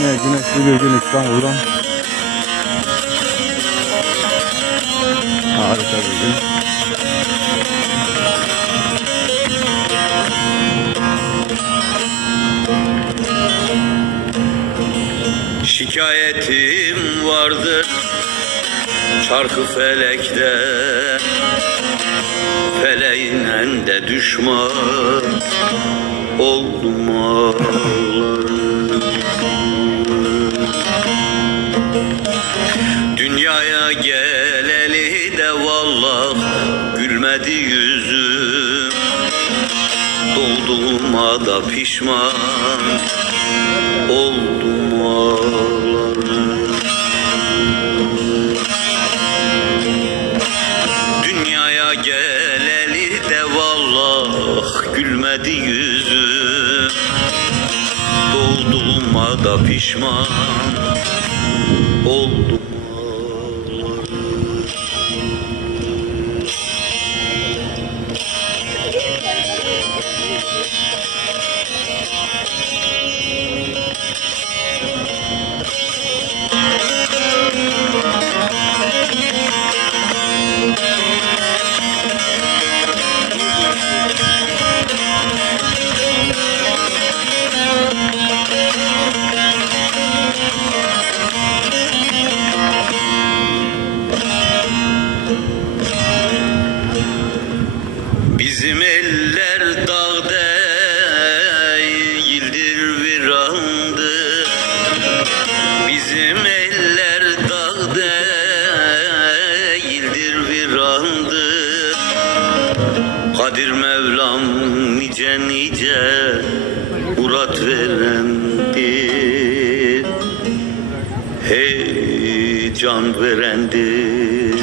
Yine güneşli bir gün İstanbul'dan. Harika bir gün. Şikayetim vardır çarkı felekte Feleğinen de düşman oldum ağlarım de vallah gülmedi yüzüm. Doğduğuma da pişman oldum Dünyaya geleli de vallah gülmedi yüzüm. Doğduğuma da pişman oldum Bizim eller yıldır virandı Kadir Mevlam nice murat verendir. Hey verendir.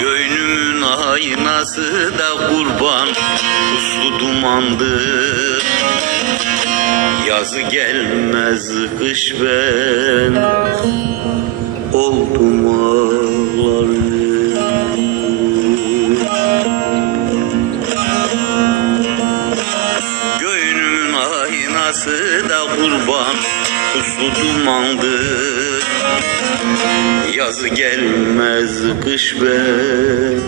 Göynümün aynası da kurban Puslu dumandır Yazı gelmez kış ben. Oldum ağlarım? Göynümün aynası da kurban Puslu dumandır Yazı gelmez kış ben